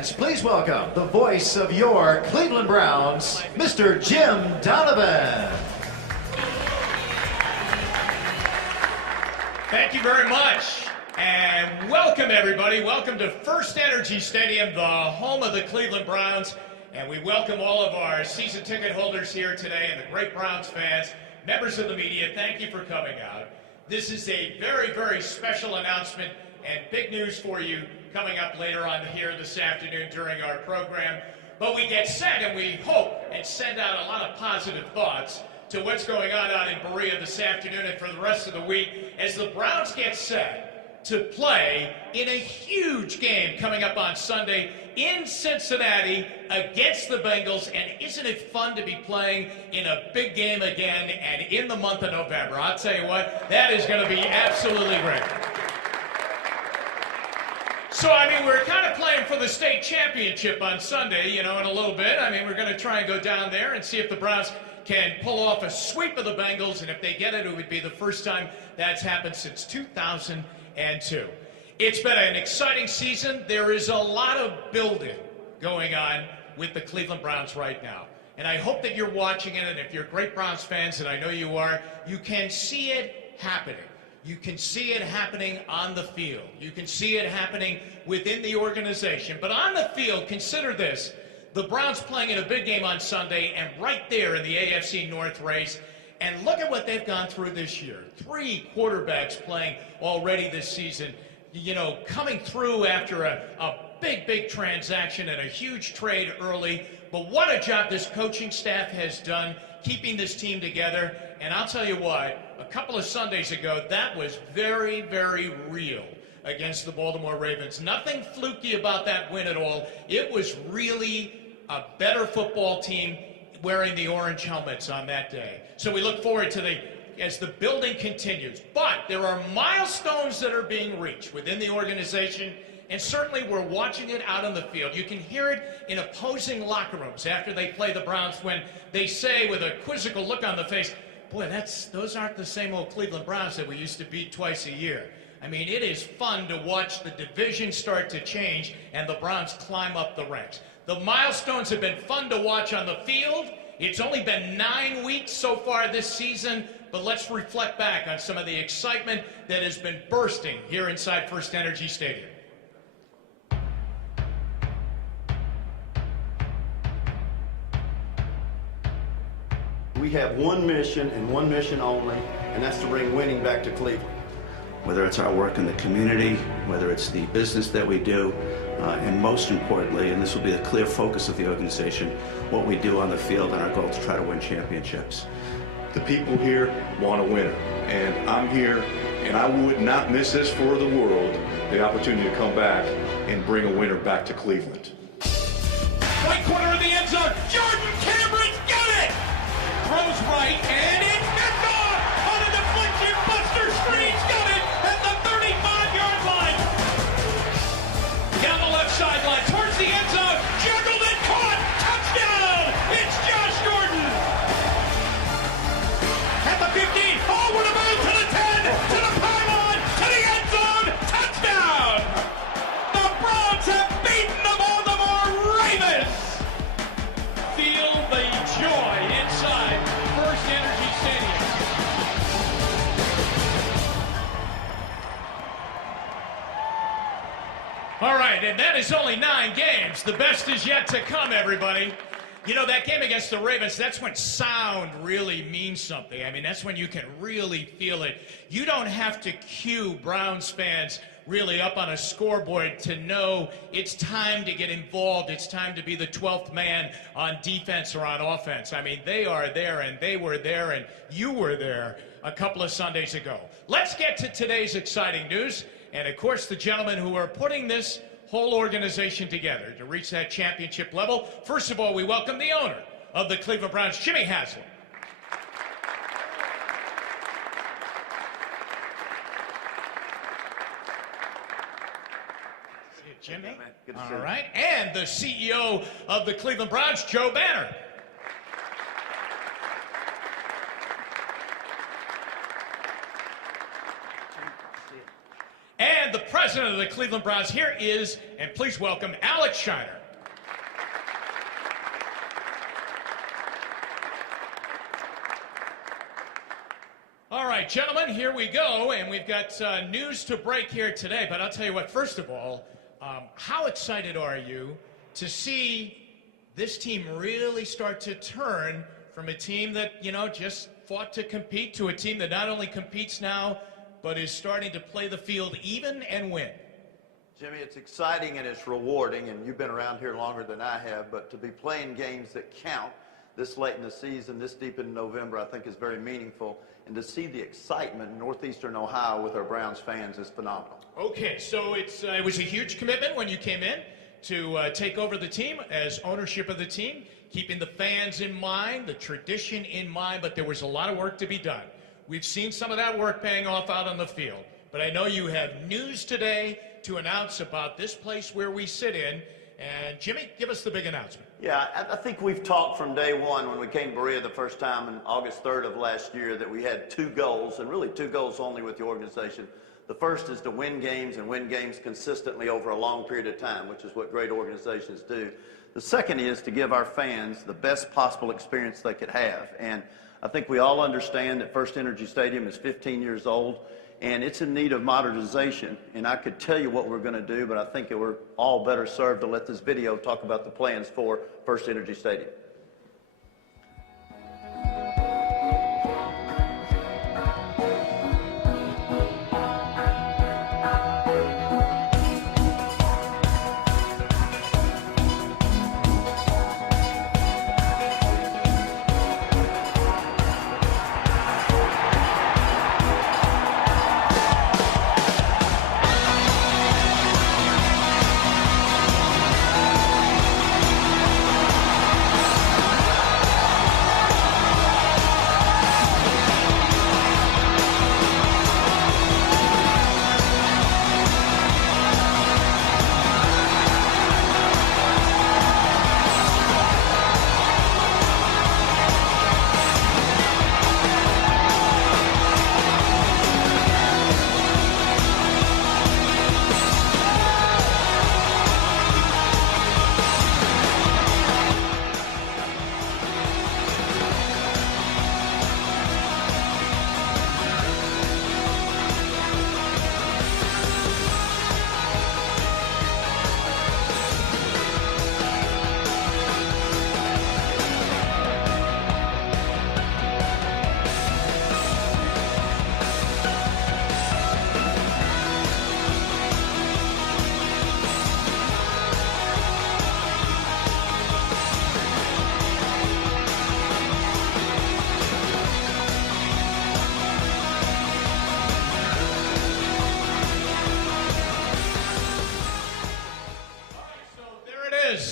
fans, please welcome the voice of your Cleveland Browns, Mr. Jim Donovan. Thank you very much, and welcome everybody. Welcome to FirstEnergy Stadium, the home of the Cleveland Browns, and we welcome all of our season ticket holders here today and the great Browns fans, members of the media. Thank you for coming out. This is a very, very special announcement and big news for you coming up later on here this afternoon during our program. But we get set and we hope and send out a lot of positive thoughts to what's going on out in Berea this afternoon and for the rest of the week as the Browns get set to play in a huge game coming up on Sunday in Cincinnati against the Bengals. And isn't it fun to be playing in a big game again and in the month of November? I'll tell you what, that is going to be absolutely great. So, I mean, we're kind of playing for the state championship on Sunday, you know, in a little bit. I mean, we're going to try and go down there and see if the Browns can pull off a sweep of the Bengals, and if they get it, it would be the first time that's happened since 2002. It's been an exciting season. There is a lot of building going on with the Cleveland Browns right now, and I hope that you're watching it, and if you're great Browns fans, and I know you are, you can see it happening. You can see it happening on the field. You can see it happening within the organization. But on the field, consider this. The Browns playing in a big game on Sunday and right there in the AFC North race. And look at what they've gone through this year. 3 quarterbacks playing already this season. You know, coming through after a big, big transaction and a huge trade early. But what a job this coaching staff has done keeping this team together. And I'll tell you what, a couple of Sundays ago, that was very, very real against the Baltimore Ravens. Nothing fluky about that win at all. It was really a better football team wearing the orange helmets on that day. So we look forward to as the building continues. But there are milestones that are being reached within the organization, and certainly we're watching it out on the field. You can hear it in opposing locker rooms after they play the Browns when they say with a quizzical look on the face, boy, those aren't the same old Cleveland Browns that we used to beat twice a year. I mean, it is fun to watch the division start to change and the Browns climb up the ranks. The milestones have been fun to watch on the field. It's only been 9 weeks so far this season, but let's reflect back on some of the excitement that has been bursting here inside FirstEnergy Stadium. We have one mission and one mission only, and that's to bring winning back to Cleveland. Whether it's our work in the community, whether it's the business that we do, and most importantly, and this will be a clear focus of the organization, what we do on the field and our goal to try to win championships. The people here want a winner, and I'm here, and I would not miss this for the world, the opportunity to come back and bring a winner back to Cleveland. Right corner of the end zone, Jordan Cameron's got it! Throws right, and it's picked off on a deflection. Buster Screen's got it at the 35-yard line. Down the left sideline, towards the end zone, juggled and caught. Touchdown! It's Josh Gordon. At the 15, forward a move to the 10, to the pylon, to the end zone. Touchdown! The Browns have beaten the Baltimore Ravens. Feel the joy inside FirstEnergy Stadium. All right, and that is only 9 games. The best is yet to come, everybody. You know, that game against the Ravens, that's when sound really means something. I mean, that's when you can really feel it. You don't have to cue Browns fans really up on a scoreboard to know it's time to get involved. It's time to be the 12th man on defense or on offense. I mean, they are there, and they were there, and you were there a couple of Sundays ago. Let's get to today's exciting news. And, of course, the gentlemen who are putting this whole organization together to reach that championship level. First of all, we welcome the owner of the Cleveland Browns, Jimmy Haslam. Jimmy. Good to see you. All right. And the CEO of the Cleveland Browns, Joe Banner. And And the president of the Cleveland Browns here is, and please welcome Alex Shiner. All right, gentlemen, here we go, and we've got news to break here today. But I'll tell you what, first of all, how excited are you to see this team really start to turn from a team that, you know, just fought to compete to a team that not only competes now, but is starting to play the field even and win? Jimmy, it's exciting and it's rewarding, and you've been around here longer than I have, but to be playing games that count this late in the season, this deep in November, I think is very meaningful. And to see the excitement in Northeastern Ohio with our Browns fans is phenomenal. Okay, so it was a huge commitment when you came in to take over the team as ownership of the team, keeping the fans in mind, the tradition in mind, but there was a lot of work to be done. We've seen some of that work paying off out on the field, but I know you have news today to announce about this place where we sit in. And Jimmy, give us the big announcement. Yeah, I think we've talked from day one when we came to Berea the first time on August 3rd of last year that we had two goals, and really two goals only with the organization. The first is to win games and win games consistently over a long period of time, which is what great organizations do. The second is to give our fans the best possible experience they could have. And I think we all understand that FirstEnergy Stadium is 15 years old, and it's in need of modernization. And I could tell you what we're going to do, but I think we're all better served to let this video talk about the plans for FirstEnergy Stadium.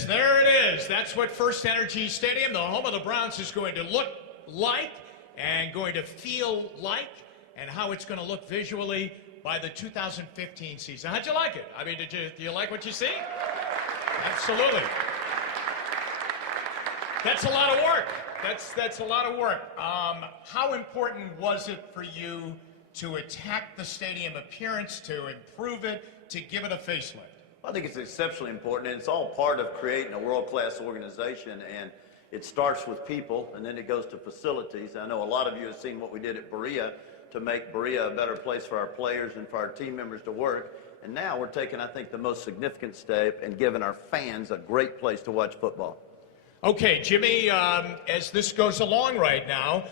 There it is. That's what FirstEnergy Stadium, the home of the Browns, is going to look like and going to feel like, and how it's going to look visually by the 2015 season. How'd you like it? I mean, do you like what you see? Absolutely. That's a lot of work. That's a lot of work. How important was it for you to attack the stadium appearance, to improve it, to give it a facelift? I think it's exceptionally important, and it's all part of creating a world-class organization, and it starts with people, and then it goes to facilities. I know a lot of you have seen what we did at Berea to make Berea a better place for our players and for our team members to work, and now we're taking, I think, the most significant step and giving our fans a great place to watch football. Okay, Jimmy, as this goes along right now,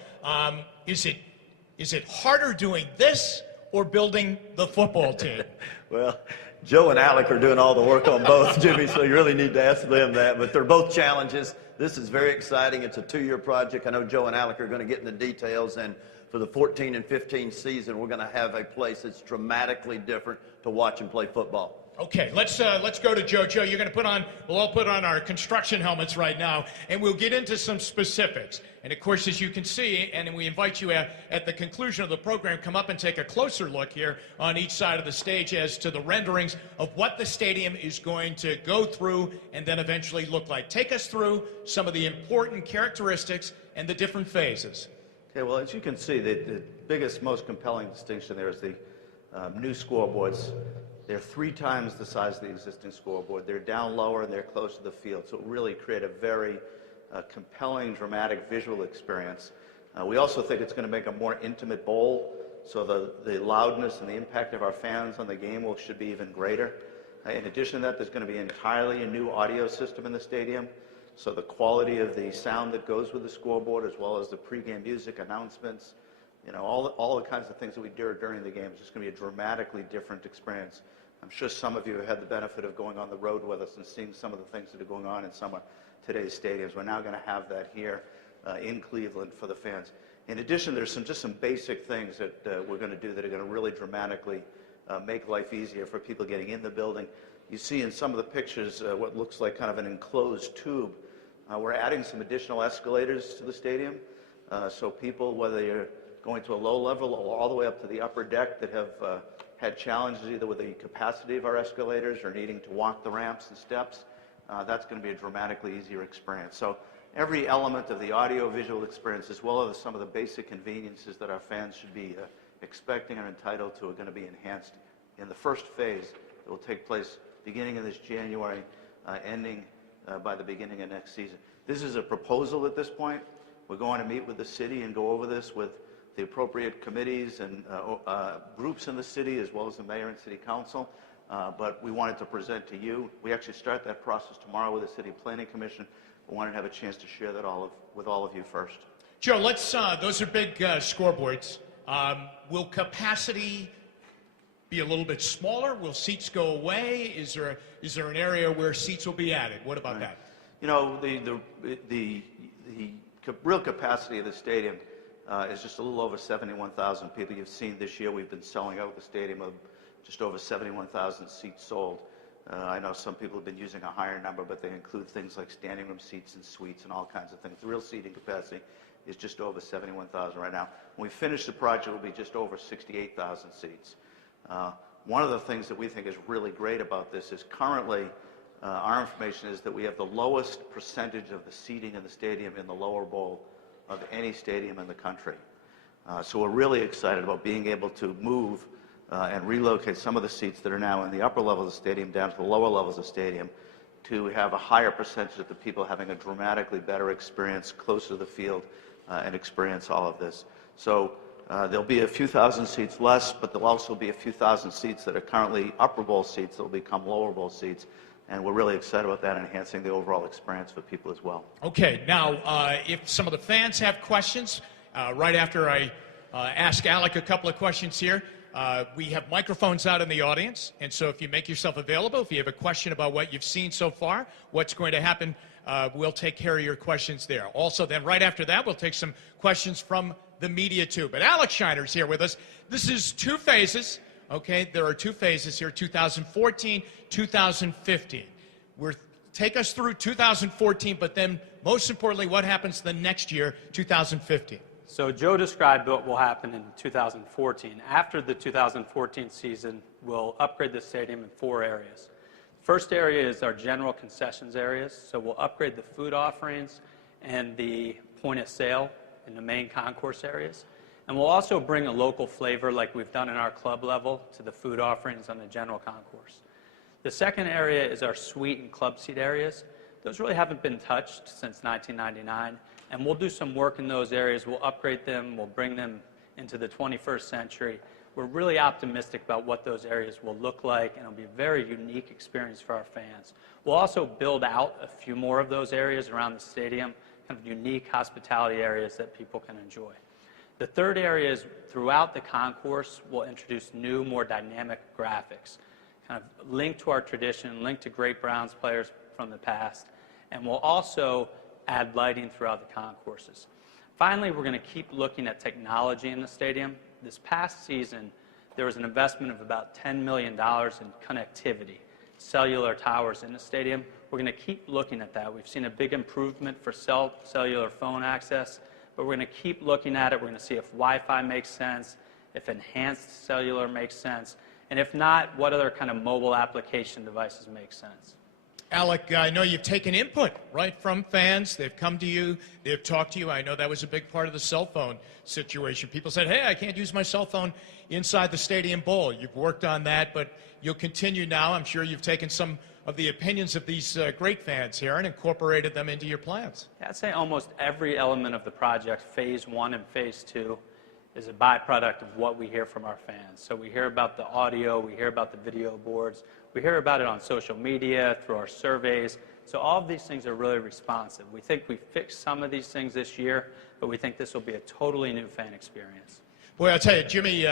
is it harder doing this or building the football team? Well, Joe and Alec are doing all the work on both, Jimmy, so you really need to ask them that. But they're both challenges. This is very exciting. It's a 2-year project. I know Joe and Alec are going to get in the details. And for the 14 and 15 season, we're going to have a place that's dramatically different to watch and play football. Okay, let's go to Joe. Joe, you're going to we'll all put on our construction helmets right now, and we'll get into some specifics. And of course, as you can see, and we invite you at the conclusion of the program, come up and take a closer look here on each side of the stage as to the renderings of what the stadium is going to go through and then eventually look like. Take us through some of the important characteristics and the different phases. Okay, well, as you can see, the biggest, most compelling distinction there is the new scoreboards They're 3 times the size of the existing scoreboard. They're down lower and they're close to the field. So it really create a very compelling, dramatic visual experience. We also think it's going to make a more intimate bowl, so the loudness and the impact of our fans on the game should be even greater. In addition to that, there's going to be entirely a new audio system in the stadium, so the quality of the sound that goes with the scoreboard, as well as the pregame music, announcements, all the kinds of things that we do during the game, is just going to be a dramatically different experience. I'm sure some of you have had the benefit of going on the road with us and seeing some of the things that are going on in some of today's stadiums. We're now going to have that here in Cleveland for the fans. In addition, there's just some basic things that we're going to do that are going to really dramatically make life easier for people getting in the building. You see in some of the pictures what looks like kind of an enclosed tube. We're adding some additional escalators to the stadium, so people, whether you're going to a low level or all the way up to the upper deck, that have had challenges either with the capacity of our escalators or needing to walk the ramps and steps, that's going to be a dramatically easier experience. So every element of the audio-visual experience, as well as some of the basic conveniences that our fans should be expecting or entitled to, are going to be enhanced in the first phase that will take place beginning of this January, ending by the beginning of next season. This is a proposal at this point. We're going to meet with the city and go over this with the appropriate committees and groups in the city, as well as the mayor and city council. But we wanted to present to you. We actually start that process tomorrow with the City Planning Commission. We wanted to have a chance to share that with all of you first. Joe, those are big scoreboards. Will capacity be a little bit smaller? Will seats go away? Is there an area where seats will be added? What about that? The real capacity of the stadium is just a little over 71,000 people. You've seen this year we've been selling out the stadium of just over 71,000 seats sold. I know some people have been using a higher number, but they include things like standing room seats and suites and all kinds of things. The real seating capacity is just over 71,000 right now. When we finish the project, it will be just over 68,000 seats. One of the things that we think is really great about this is currently our information is that we have the lowest percentage of the seating in the stadium in the lower bowl of any stadium in the country. So we're really excited about being able to move and relocate some of the seats that are now in the upper levels of the stadium down to the lower levels of the stadium to have a higher percentage of the people having a dramatically better experience closer to the field and experience all of this. So there'll be a few thousand seats less, but there'll also be a few thousand seats that are currently upper bowl seats that will become lower bowl seats. And we're really excited about that, enhancing the overall experience for people as well. Okay, now if some of the fans have questions, right after I ask Alec a couple of questions here, we have microphones out in the audience, and so if you make yourself available, if you have a question about what you've seen so far, what's going to happen, we'll take care of your questions there. Also, then right after that, we'll take some questions from the media too. But Alex Shiner's here with us. This is 2 phases. Okay, there are 2 phases here, 2014, 2015. Take us through 2014, but then most importantly, what happens the next year, 2015? So Joe described what will happen in 2014. After the 2014 season, we'll upgrade the stadium in 4 areas. First area is our general concessions areas. So we'll upgrade the food offerings and the point of sale in the main concourse areas. And we'll also bring a local flavor like we've done in our club level to the food offerings on the general concourse. The second area is our suite and club seat areas. Those really haven't been touched since 1999, and we'll do some work in those areas. We'll upgrade them. We'll bring them into the 21st century. We're really optimistic about what those areas will look like, and it'll be a very unique experience for our fans. We'll also build out a few more of those areas around the stadium, kind of unique hospitality areas that people can enjoy. The third area is throughout the concourse, we'll introduce new, more dynamic graphics, kind of linked to our tradition, linked to great Browns players from the past, and we'll also add lighting throughout the concourses. Finally, we're going to keep looking at technology in the stadium. This past season, there was an investment of about $10 million in connectivity, cellular towers in the stadium. We're going to keep looking at that. We've seen a big improvement for cellular phone access, but we're going to keep looking at it. We're going to see if Wi-Fi makes sense, if enhanced cellular makes sense, and if not, what other kind of mobile application devices make sense. Alec, I know you've taken input, right, from fans. They've come to you. They've talked to you. I know that was a big part of the cell phone situation. People said, hey, I can't use my cell phone inside the Stadium Bowl. You've worked on that, but you'll continue now. I'm sure you've taken some of the opinions of these great fans here and incorporated them into your plans. Yeah, I'd say almost every element of the project, phase 1 and phase 2, is a byproduct of what we hear from our fans. So we hear about the audio, we hear about the video boards, we hear about it on social media, through our surveys. So all of these things are really responsive. We think we fixed some of these things this year, but we think this will be a totally new fan experience. Boy, I'll tell you, Jimmy,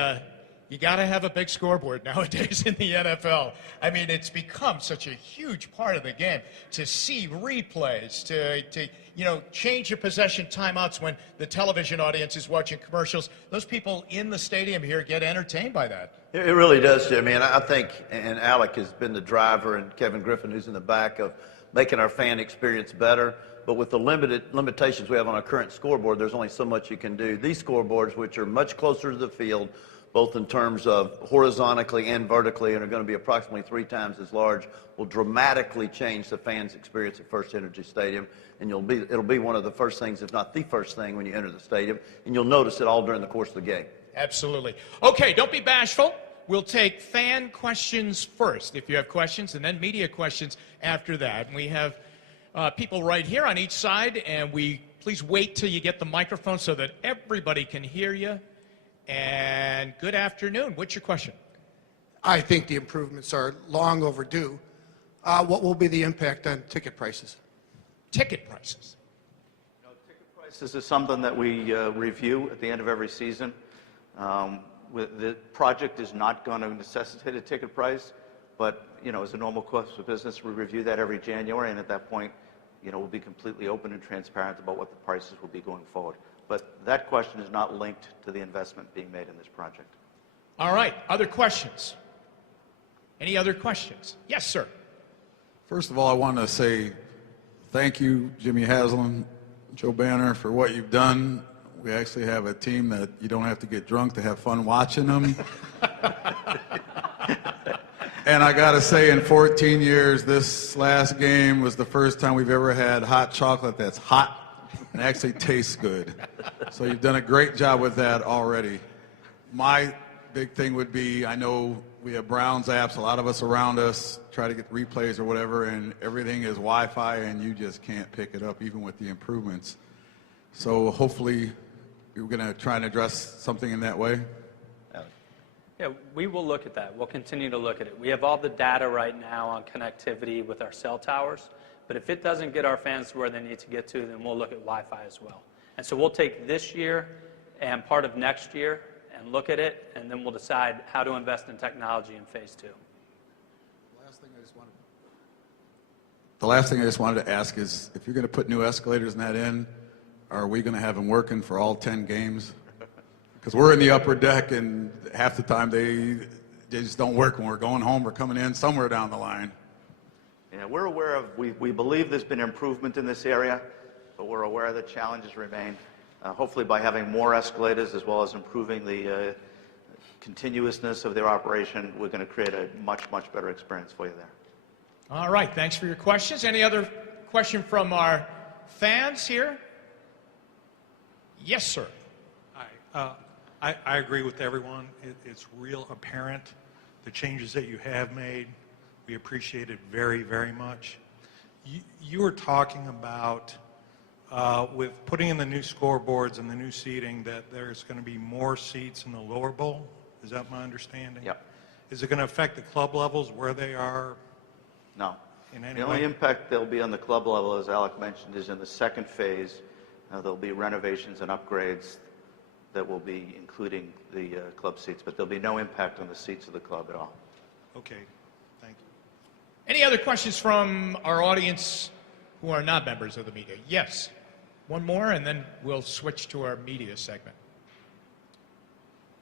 you got to have a big scoreboard nowadays in the NFL. I mean, it's become such a huge part of the game to see replays, to change your possession timeouts when the television audience is watching commercials. Those people in the stadium here get entertained by that. It really does, Jimmy, and I think, and Alec has been the driver, and Kevin Griffin, who's in the back, of making our fan experience better. But with the limitations we have on our current scoreboard, there's only so much you can do. These scoreboards, which are much closer to the field, both in terms of horizontally and vertically, and are going to be approximately 3 times as large, will dramatically change the fans' experience at FirstEnergy Stadium. And it'll be one of the first things, if not the first thing, when you enter the stadium. And you'll notice it all during the course of the game. Absolutely. Okay, don't be bashful. We'll take fan questions first, if you have questions, and then media questions after that. And we have people right here on each side, and please wait till you get the microphone so that everybody can hear you. And good afternoon. What's your question? I think the improvements are long overdue. What will be the impact on ticket prices? Ticket prices. Ticket prices is something that we review at the end of every season. The project is not going to necessitate a ticket price, but as a normal course of business, we review that every January, and at that point, we'll be completely open and transparent about what the prices will be going forward. But that question is not linked to the investment being made in this project. All right. Other questions? Any other questions? Yes, sir. First of all, I want to say thank you, Jimmy Haslam, Joe Banner, for what you've done. We actually have a team that you don't have to get drunk to have fun watching them. And I got to say, in 14 years, this last game was the first time we've ever had hot chocolate that's hot and actually tastes good. So you've done a great job with that already. My big thing would be, I know we have Browns apps, a lot of us around us try to get replays or whatever, and everything is Wi-Fi, and you just can't pick it up, even with the improvements. So hopefully you're going to try and address something in that way. Yeah, we will look at that. We'll continue to look at it. We have all the data right now on connectivity with our cell towers, but if it doesn't get our fans to where they need to get to, then we'll look at Wi-Fi as well. And so we'll take this year and part of next year and look at it, and then we'll decide how to invest in technology in phase 2. The last thing I just wanted to ask is, if you're going to put new escalators and that in, are we going to have them working for all 10 games? Because we're in the upper deck, and half the time they just don't work when we're going home or coming in somewhere down the line. Yeah, we're aware of, we believe there's been improvement in this area, but we're aware that challenges remain. Hopefully by having more escalators as well as improving the continuousness of their operation, we're going to create a much, much better experience for you there. All right, thanks for your questions. Any other question from our fans here? Yes, sir. Hi. I agree with everyone. It's real apparent, the changes that you have made. We appreciate it very, very much. You were talking about, with putting in the new scoreboards and the new seating, that there's going to be more seats in the lower bowl. Is that my understanding? Yep. Is it going to affect the club levels where they are? No. In any the way? only impact there'll be on the club level, as Alec mentioned, is in the second phase. There'll be renovations and upgrades that will be including the club seats, but there'll be no impact on the seats of the club at all. Okay. Thank you. Any other questions from our audience who are not members of the media? Yes. One more, and then we'll switch to our media segment.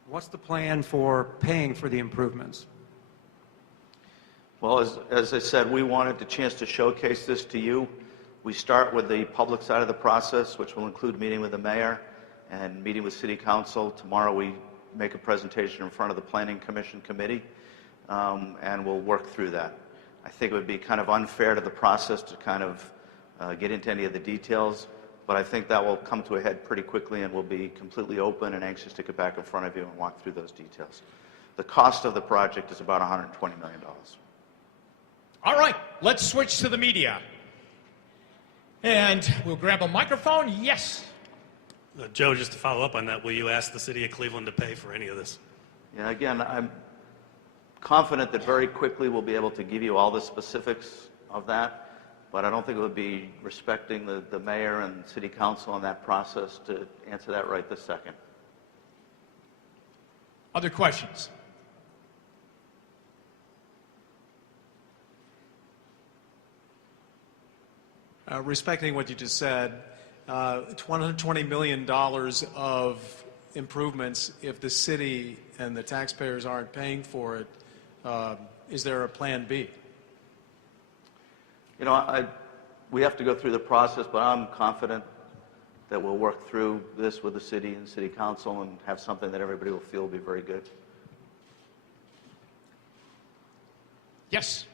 What's the plan for paying for the improvements? Well, as I said, we wanted the chance to showcase this to you. We start with the public side of the process, which will include meeting with the mayor and meeting with City Council. Tomorrow we make a presentation in front of the Planning Commission committee, and we'll work through that. I think it would be kind of unfair to the process to kind of get into any of the details, but I think that will come to a head pretty quickly, and we'll be completely open and anxious to get back in front of you and walk through those details. The cost of the project is about $120 million. All right, let's switch to the media. And we'll grab a microphone. Yes. Joe, just to follow up on that, will you ask the city of Cleveland to pay for any of this? Yeah, again, I'm confident that very quickly we'll be able to give you all the specifics of that, but I don't think it would be respecting the mayor and city council in that process to answer that right this second. Other questions? Respecting what you just said, it's $120 million of improvements. If the city and the taxpayers aren't paying for it, is there a plan B? You know, we have to go through the process, but I'm confident that we'll work through this with the city and city council and have something that everybody will feel will be very good. Yes.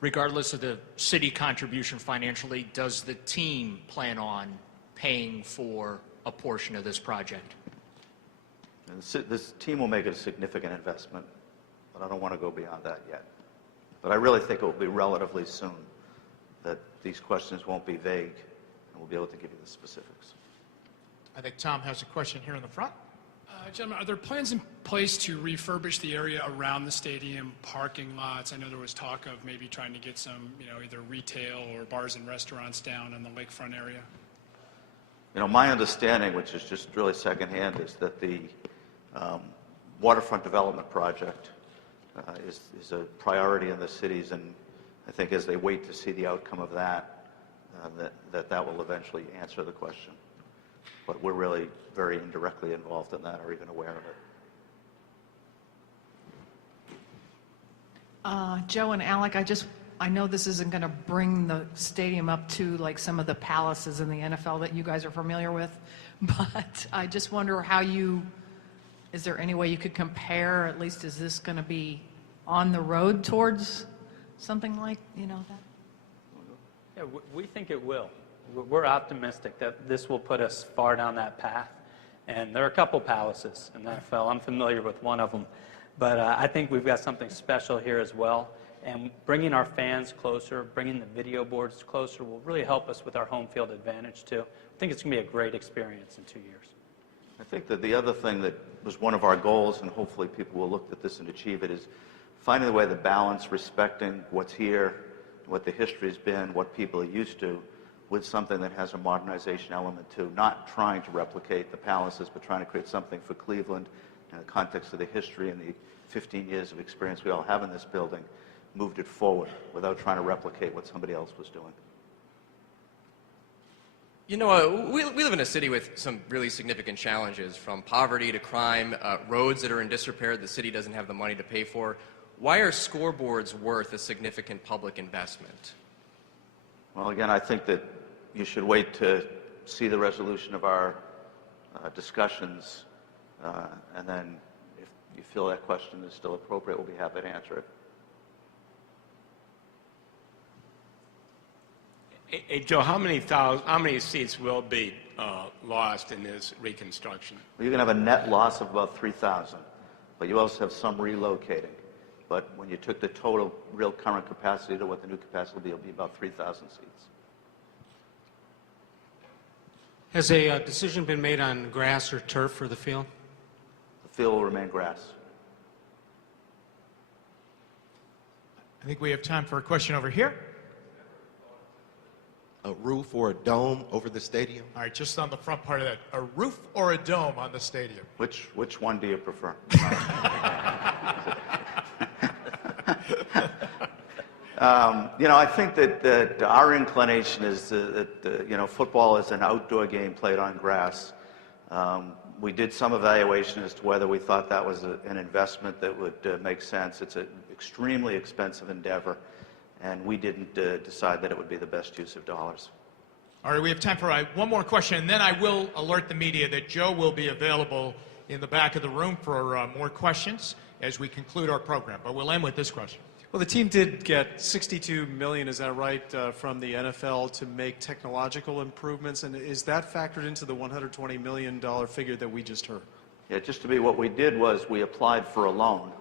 Regardless of the city contribution financially, does the team plan on paying for a portion of this project? And this team will make a significant investment, but I don't want to go beyond that yet. But I really think it will be relatively soon that these questions won't be vague, and we'll be able to give you the specifics. I think Tom has a question here in the front. Gentlemen, are there plans in place to refurbish the area around the stadium, parking lots? I know there was talk of maybe trying to get some, either retail or bars and restaurants down in the lakefront area. You know, my understanding, which is just really secondhand, is that the waterfront development project is a priority in the cities, and I think as they wait to see the outcome of that, that will eventually answer the question. But we're really very indirectly involved in that, or even aware of it. Joe and Alec, I know this isn't going to bring the stadium up to like some of the palaces in the NFL that you guys are familiar with, but I just wonder is there any way you could compare, at least is this going to be on the road towards something like, that? Yeah, we think it will. We're optimistic that this will put us far down that path. And there are a couple palaces in the NFL. I'm familiar with one of them. But I think we've got something special here as well. And bringing our fans closer, bringing the video boards closer will really help us with our home field advantage, too. I think it's going to be a great experience in 2 years. I think that the other thing that was one of our goals, and hopefully people will look at this and achieve it, is finding the way to balance respecting what's here, what the history has been, what people are used to, with something that has a modernization element too, not trying to replicate the palaces, but trying to create something for Cleveland in the context of the history and the 15 years of experience we all have in this building, moved it forward without trying to replicate what somebody else was doing. You know, we live in a city with some really significant challenges, from poverty to crime, roads that are in disrepair the city doesn't have the money to pay for. Why are scoreboards worth a significant public investment? Well, again, I think that you should wait to see the resolution of our discussions, and then if you feel that question is still appropriate, we'll be happy to answer it. Hey, Joe, how many seats will be lost in this reconstruction? Well, you're going to have a net loss of about 3,000, but you also have some relocating. But when you took the total real current capacity to what the new capacity will be, it'll be about 3,000 seats. Has a decision been made on grass or turf for the field? The field will remain grass. I think we have time for a question over here. A roof or a dome over the stadium? All right, just on the front part of that. A roof or a dome on the stadium? Which one do you prefer? I think that our inclination is that football is an outdoor game played on grass. We did some evaluation as to whether we thought that was an investment that would make sense. It's an extremely expensive endeavor, and we didn't decide that it would be the best use of dollars. All right, we have time for one more question, and then I will alert the media that Joe will be available in the back of the room for more questions. as we conclude our program. But we'll end with this question. Well, the team did get $62 million, is that right, from the NFL to make technological improvements, and is that factored into the $120 million figure that we just heard? Yeah, just to be, what we did was we applied for a loan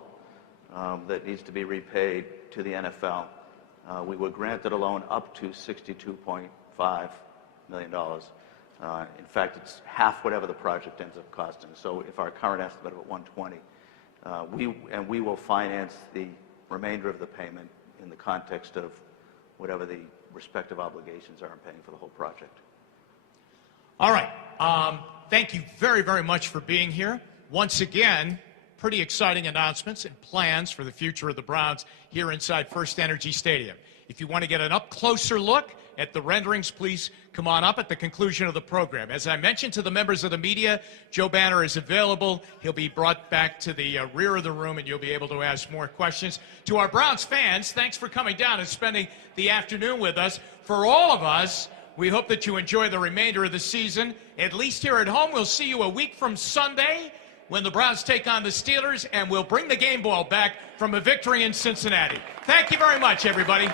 that needs to be repaid to the NFL. We were granted a loan up to $62.5 million. In fact, it's half whatever the project ends up costing. So if our current estimate of $120, we will finance the remainder of the payment in the context of whatever the respective obligations are in paying for the whole project. All right. Thank you very, very much for being here. Once again, pretty exciting announcements and plans for the future of the Browns here inside FirstEnergy Stadium. If you want to get an up-closer look at the renderings, please come on up at the conclusion of the program. As I mentioned to the members of the media, Joe Banner is available. He'll be brought back to the rear of the room, and you'll be able to ask more questions. To our Browns fans, thanks for coming down and spending the afternoon with us. For all of us, we hope that you enjoy the remainder of the season. At least here at home, we'll see you a week from Sunday when the Browns take on the Steelers, and we'll bring the game ball back from a victory in Cincinnati. Thank you very much, everybody.